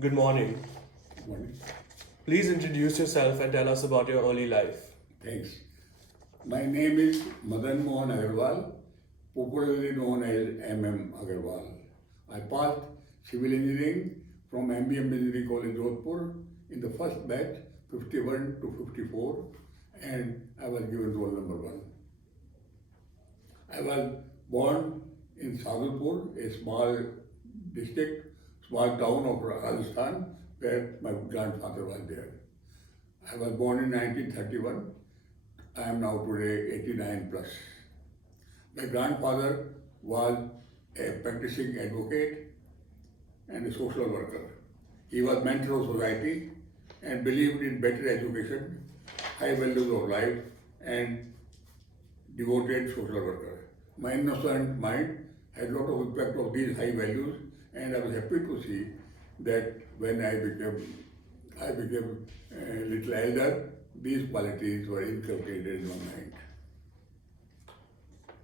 Good morning. Morning. Please introduce yourself and tell us about your early life. Thanks. My name is Madan Mohan Agarwal, popularly known as MM Agarwal. I passed civil engineering from MBM Engineering College, Jodhpur in the first batch, 51 to 54, and I was given roll number 1. I was born in Sadulpur, a small district, small town of Rajasthan, where my grandfather was there. I was born in 1931. I am now today 89 plus. My grandfather was a practicing advocate and a social worker. He was mentor of society and believed in better education, high values of life, and devoted social worker. My innocent mind had a lot of impact of these high values, and I was happy to see that when I became a little elder, these qualities were inculcated in my mind.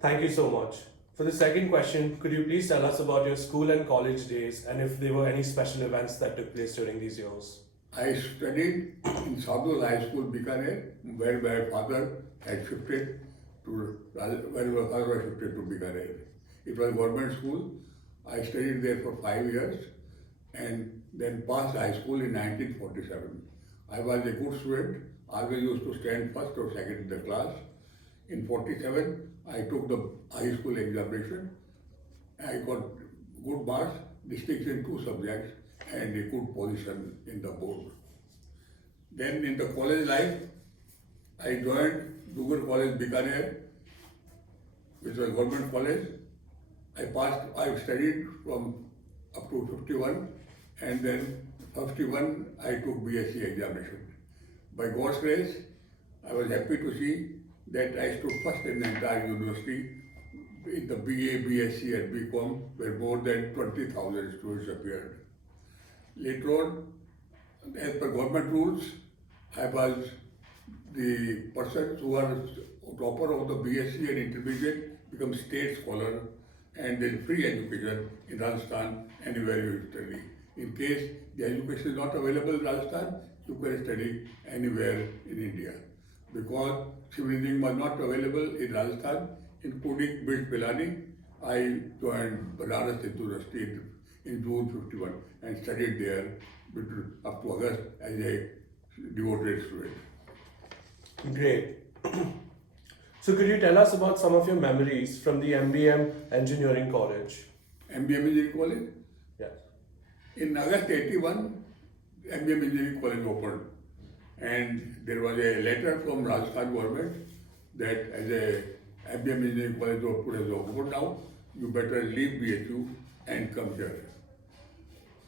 Thank you so much. For the second question, could you please tell us about your school and college days and if there were any special events that took place during these years? I studied in Sadhul High School, Bikaner, where my father had shifted to Bikaner. It was a government school. I studied there for 5 years and then passed high school in 1947. I was a good student, always used to stand first or second in the class. In 47, I took the high school examination. I got good marks, distinction in 2 subjects, and a good position in the board. Then in the college life, I joined Dugar College, Bikaner, which was a government college. I studied from up to 51, and then 51 I took BSc examination. By God's grace, I was happy to see that I stood first in the entire university in the BA, BSc and BCom, where more than 20,000 students appeared. Later on, as per government rules, I was the person who was topper of the BSc and intermediate, become state scholar, and there is free education in Rajasthan anywhere you study. In case the education is not available in Rajasthan, you can study anywhere in India. Because civil engineering was not available in Rajasthan, including BIT Pilani, I joined Banaras University in June 51 and studied there up to August as a devoted student. Great. So, could you tell us about some of your memories from the MBM Engineering College? MBM Engineering College. Yes. In August 81, MBM Engineering College opened, and there was a letter from Rajasthan government that as a MBM Engineering College has opened now, you better leave BHU and come here.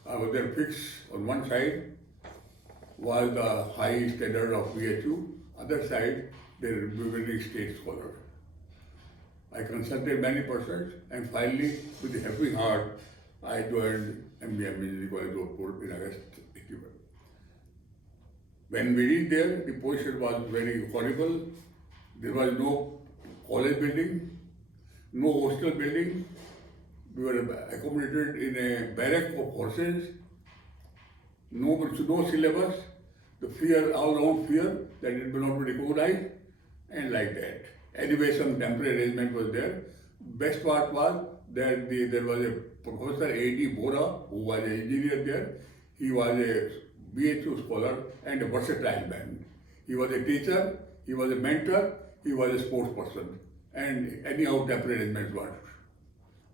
I was there fixed. On one side was the high standard of BHU, other side the remaining state scholar. I consulted many persons, and finally, with a happy heart, I joined MBM Engineering College in August 81. When we reached there, the position was very horrible. There was no college building, no hostel building. We were accommodated in a barrack of horses, no syllabus, the fear, all around fear that it will not be recognized, and like that. Anyway, some temporary arrangement was there. Best part was that there was a Professor A.D. Bora, who was an engineer there. He was a BHU scholar and a versatile man. He was a teacher, he was a mentor, he was a sports person, and anyhow temporary arrangements were.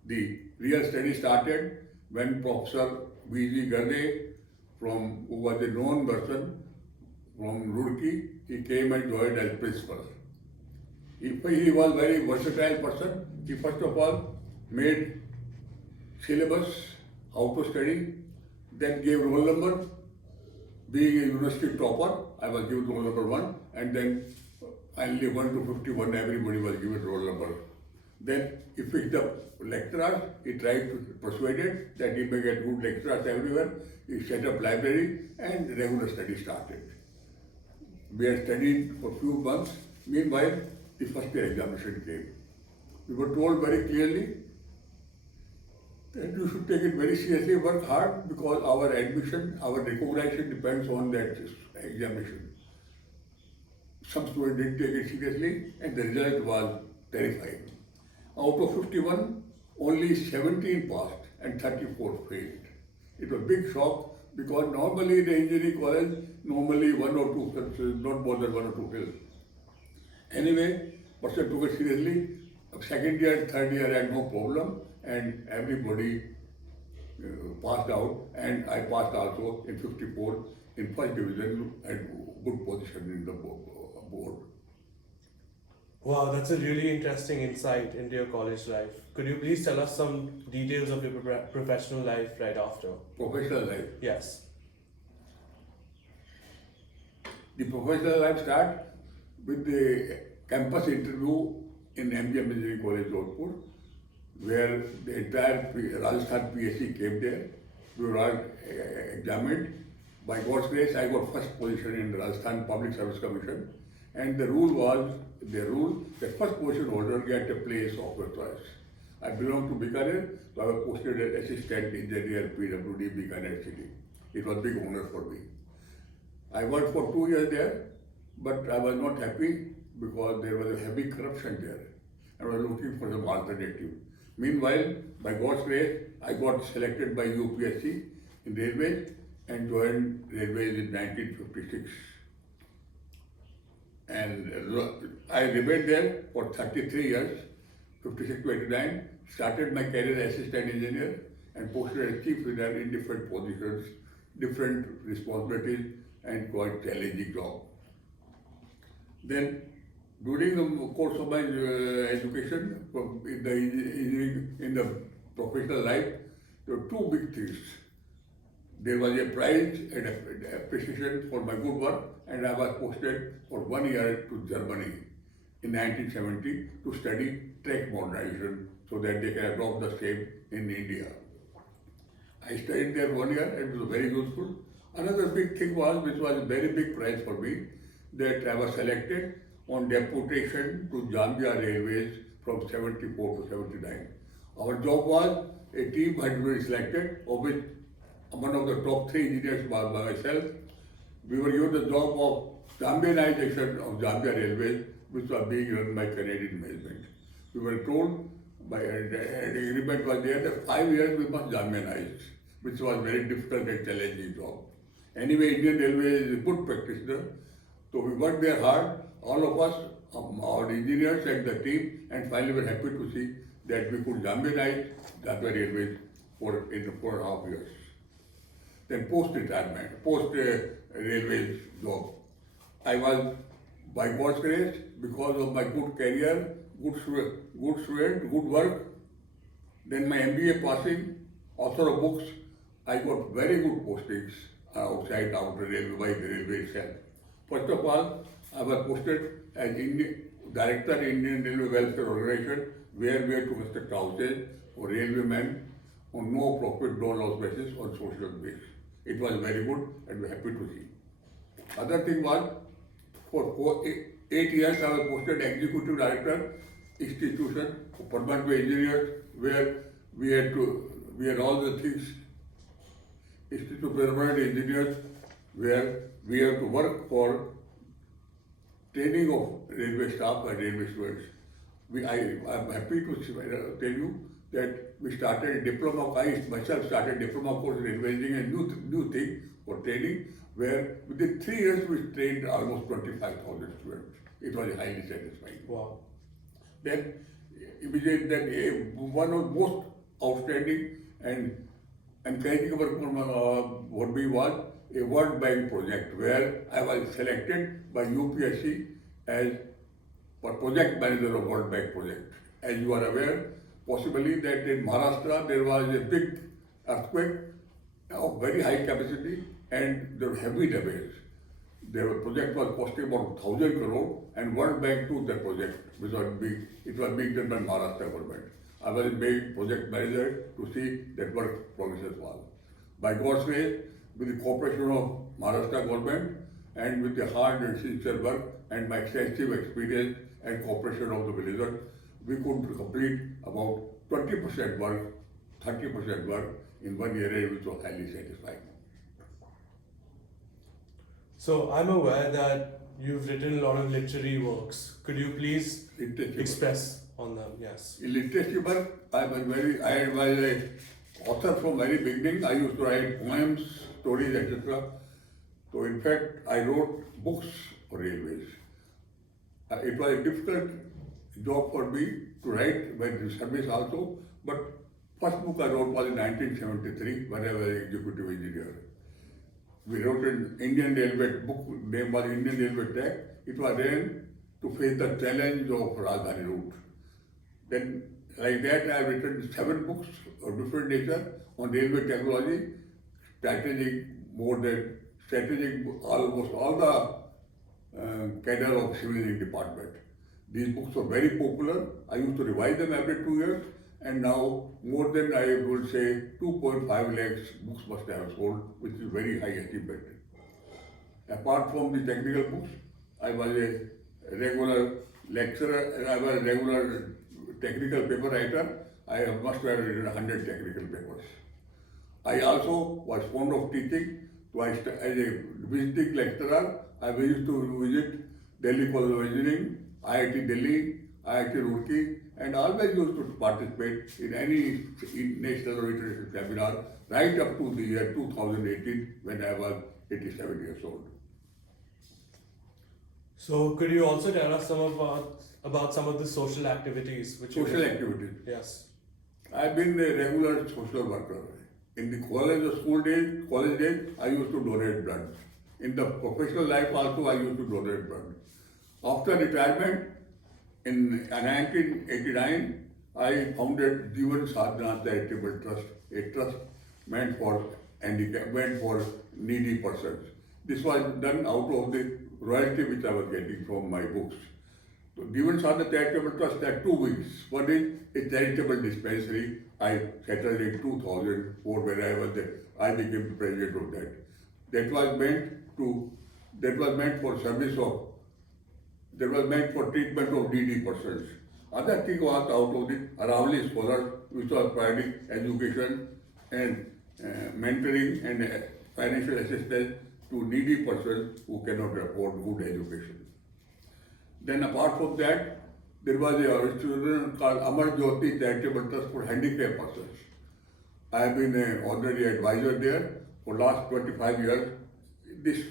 The real study started when Professor V.G. Garde, who was a known person from Roorkee, he came and joined as principal. He was a very versatile person. He first of all made syllabus, how to study, then gave roll number. Being a university topper, I was given roll number 1, and then finally 1 to 51, everybody was given roll number. Then he picked up lecturers. He tried to persuade it that he may get good lecturers everywhere. He set up library and regular study started. We had studied for a few months. Meanwhile, the first year examination came. We were told very clearly And you should take it very seriously, work hard because our admission, our recognition depends on that examination. Some students didn't take it seriously and the result was terrifying. Out of 51, only 17 passed and 34 failed. It was a big shock because normally in the engineering college, normally one or two fails, not more than one or two fails. Anyway, person took it seriously. Second year, third year, I had no problem, and everybody passed out, and I passed also in 54 in first division and good position in the board. Wow, that's a really interesting insight into your college life. Could you please tell us some details of your professional life right after? Professional life. Yes. The professional life starts with the campus interview in MGM Engineering College, Jodhpur, where the entire Rajasthan PSC came there. We were all examined. By God's grace, I got first position in the Rajasthan Public Service Commission. And the rule was, that first position holder get a place of your choice. I belong to Bikaner, so I was posted as assistant engineer PWD Bikaner City. It was a big honor for me. I worked for 2 years there, but I was not happy because there was a heavy corruption there. I was looking for some alternative. Meanwhile, by God's grace, I got selected by UPSC in railways and joined railways in 1956. And I remained there for 33 years, 56 to 89, started my career as assistant engineer and posted as chief engineer in different positions, different responsibilities and quite challenging job. Then during the course of my education in the professional life, there were two big things. There was a prize and appreciation for my good work, and I was posted for 1 year to Germany in 1970 to study track modernization so that they can adopt the same in India. I studied there 1 year and it was very useful. Another big thing was, which was a very big prize for me, that I was selected on deputation to Zambia Railways from 74 to 79. Our job was, a team had been selected, of which one of the top 3 engineers was by myself. We were given the job of Zambianization of Zambia Railways, which was being run by Canadian management. We were told by an agreement was there that 5 years we must Zambianize, which was very difficult and challenging job. Anyway, Indian Railway is a good practitioner, so we worked there hard, all of us, our engineers and the team, and finally we were happy to see that we could Zambianize Zambia Railways for 4.5 years. Then post-retirement, post-railways job, I was, by God's grace, because of my good career, good student, good work, then my MBA passing, author of books, I got very good postings outside the railway, by the railway itself. First of all, I was posted as Director Indian Railway Welfare Organization, where we had to construct houses for railwaymen on no profit, no loss basis, on social basis. It was very good and we are happy to see. Other thing was, for 8 years I was posted Executive Director, Institution for Permanent Engineers, where we had all the things, Institute of Permanent Engineers, where we have to work for training of railway staff and railway students. I am happy to tell you that we started a diploma, I myself started a diploma course in railway engineering, a new thing for training, where within 3 years we trained almost 25,000 students. It was highly satisfying. Wow. Then, immediately, one of the most outstanding and encouraging work for me was a World Bank project, where I was selected by UPSC as project manager of World Bank project. As you are aware, possibly that in Maharashtra there was a big earthquake of very high capacity and there were heavy damage. The project was costing about 1,000 crore and World Bank took the project, which was it was being done by Maharashtra government. I was made project manager to see that work progresses well. By God's grace, with the cooperation of Maharashtra government and with the hard and sincere work and my extensive experience and cooperation of the villagers, we could complete about 20% work 30% work in one area which was highly satisfying. So I'm aware that you've written a lot of literary works. Could you please Literature. express on them? Yes. In literature work, I was a author from very beginning. I used to write poems, stories, etc. So in fact, I wrote books for railways. It was a difficult job for me to write by the service also, but first book I wrote was in 1973 when I was an executive engineer. We wrote an Indian Railway book, name was Indian Railway Tech. It was then to face the challenge of Rajdhani route. Then, like that, I have written 7 books of different nature on railway technology, strategic, almost all the cadre of civil engineering department. These books were very popular. I used to revise them every 2 years, and now more than I would say 2.5 lakhs books must have sold, which is very high achievement. Apart from the technical books, I was a regular lecturer, I was a regular technical paper writer. I must have written 100 technical papers. I also was fond of teaching. So as a visiting lecturer, I used to visit Delhi College of Engineering, IIT Delhi, IIT Roorkee, and always used to participate in any national or international seminar right up to the year 2018 when I was 87 years old. So could you also tell us about some of the social activities which you Social did? activities. Yes. I've been a regular social worker. In the college days, I used to donate blood. In the professional life also, I used to donate blood. After retirement, in 1989, I founded Jeevan Sadhana Charitable Trust, a trust meant for needy persons. This was done out of the royalty which I was getting from my books. So Jeevan Sadhana Charitable Trust had 2 wings. One is a charitable dispensary I settled in 2004 when I became the president of that. That was meant for treatment of needy persons. Other thing was out of the Aravali Scholars, which was providing education and mentoring and financial assistance to needy persons who cannot afford good education. Then apart from that, there was a institution called Amar Jyoti Charitable Trust for handicapped persons. I have been an honorary advisor there for last 25 years. This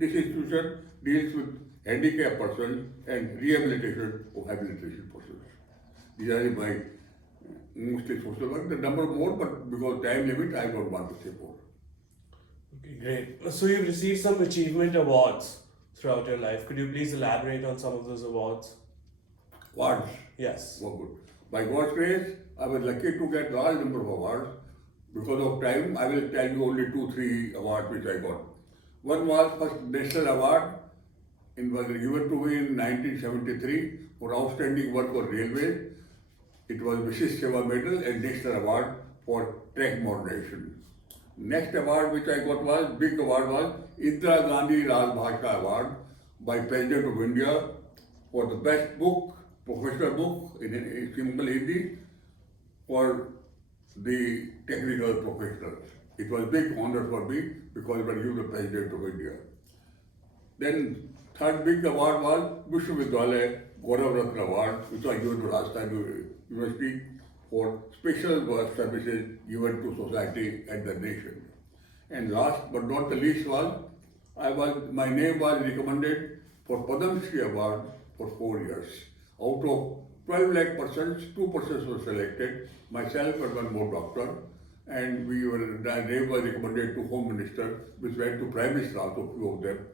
institution deals with handicapped persons and rehabilitation of habilitation persons. These are my mostly social work. The number more, but because time limit, I don't want to say more. Okay, great. So you've received some achievement awards throughout your life. Could you please elaborate on some of those awards? Awards. Yes. Were good. By God's grace, I was lucky to get large number of awards. Because of time, I will tell you only 2-3 awards which I got. One was first national award. It was given to me in 1973 for outstanding work on railways. It was Vishish Seva Medal and National Award for track modernization. Next award which I got was, big award was Indira Gandhi Rajbhasha Award by President of India for the best book, professional book in simple Hindi for the technical professionals. It was a big honor for me because it was given the President of India. Then third big award was Vishwavidyalaya Gaurav Ratna Award, which was given to Rajasthan University for special work services given to society and the nation. And last but not the least was, my name was recommended for Padma Shri Award for 4 years. Out of 12 lakh persons, 2 persons were selected, myself and one more doctor, and the name was recommended to Home Minister, which went to Prime Minister also, few of them.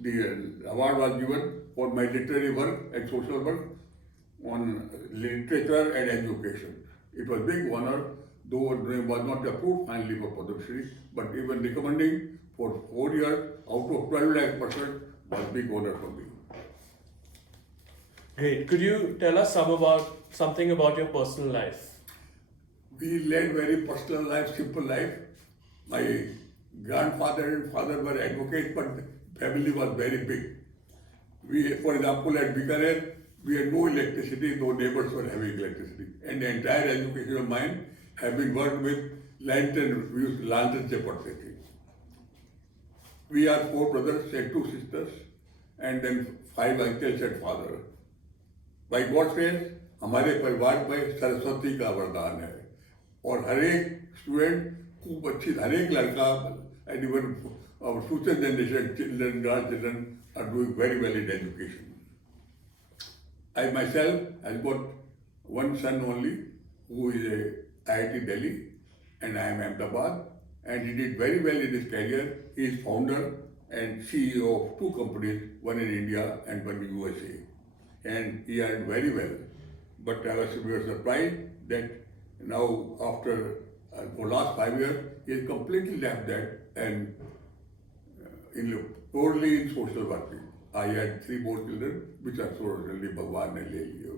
The award was given for my literary work and social work on literature and education. It was a big honor, though the name was not approved finally for Padma Shri, but even recommending for 4 years out of 12 lakh persons was a big honor for me. Great. Could you tell us something about your personal life? We led very personal life, simple life. My grandfather and father were advocates, but family was very big. For example, at Bikaner, we had no electricity, no neighbors were having electricity. And the entire education of mine having worked with lantern, we used lantern se padhte the. We are 4 brothers and 2 sisters, and then 5 uncles and father. By God's grace, हमारे परिवार में सरस्वती का वरदान है और हर एक student खूब अच्छी, हर एक लड़का and even our future generation, children, grandchildren are doing very well in education. I myself have got one son only who is a IIT Delhi and I am Ahmedabad, and he did very well in his career. He is founder and CEO of 2 companies, one in India and one in USA, and he earned very well. But we were surprised that now after for last 5 years he has completely left that and totally in social working. I had 3 more children which are socially Bhagwan ne le liye.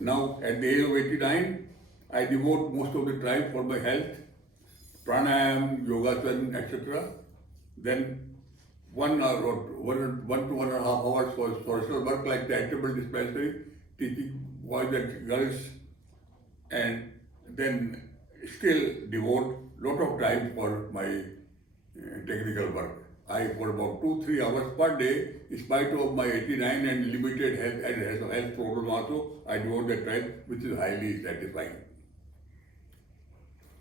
Now at the age of 89, I devote most of the time for my health, pranayam, yogasan, etc. Then 1 hour or 1 to 1.5 hours for social work like the charitable dispensary, teaching boys and girls, and then still devote lot of time for my technical work. I for about 2-3 hours per day, in spite of my 89 and limited health problem also, I devote that time, which is highly satisfying.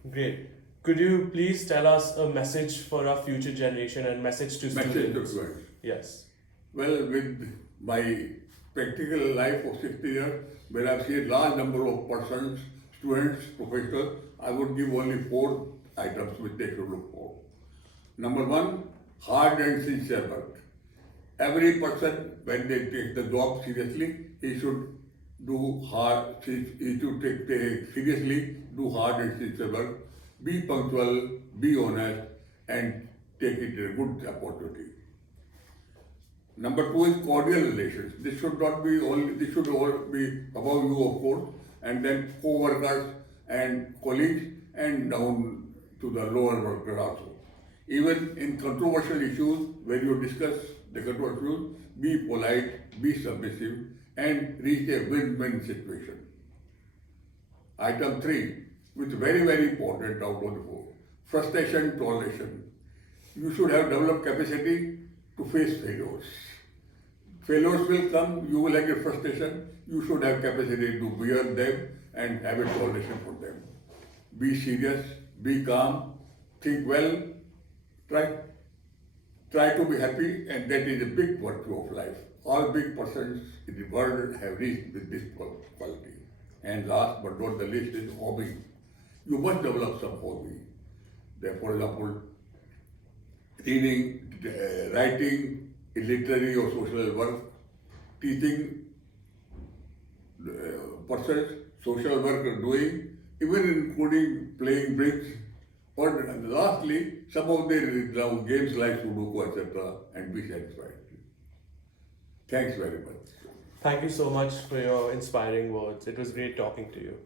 Great. Could you please tell us a message for our future generation and message to students? Message to students. Yes. Well, with my practical life of 60 years, where I've seen large number of persons, students, professors, I would give only 4 items which they should look for. Number 1, hard and sincere work. Every person, when they take the job seriously, he should do hard, he should take seriously, do hard and sincere work, be punctual, be honest, and take it as a good opportunity. Number 2 is cordial relations. This should not be only, this should all be above you, of course, and then co-workers and colleagues, and down to the lower workers also. Even in controversial issues, when you discuss the controversial issues, be polite, be submissive, and reach a win-win situation. Item 3, which is very, very important out of the 4, frustration toleration. You should have developed capacity to face failures. Failures will come, you will have a frustration, you should have capacity to bear them and have a toleration for them. Be serious, be calm, think well, try to be happy, and that is a big virtue of life. All big persons in the world have reached with this quality. And last but not the least is hobby. You must develop some hobby. For example, reading, writing, literary or social work, teaching persons, social work doing, even including playing bridge, or lastly, some of the games like Sudoku, etc., and be satisfied. Thanks very much. Thank you so much for your inspiring words. It was great talking to you.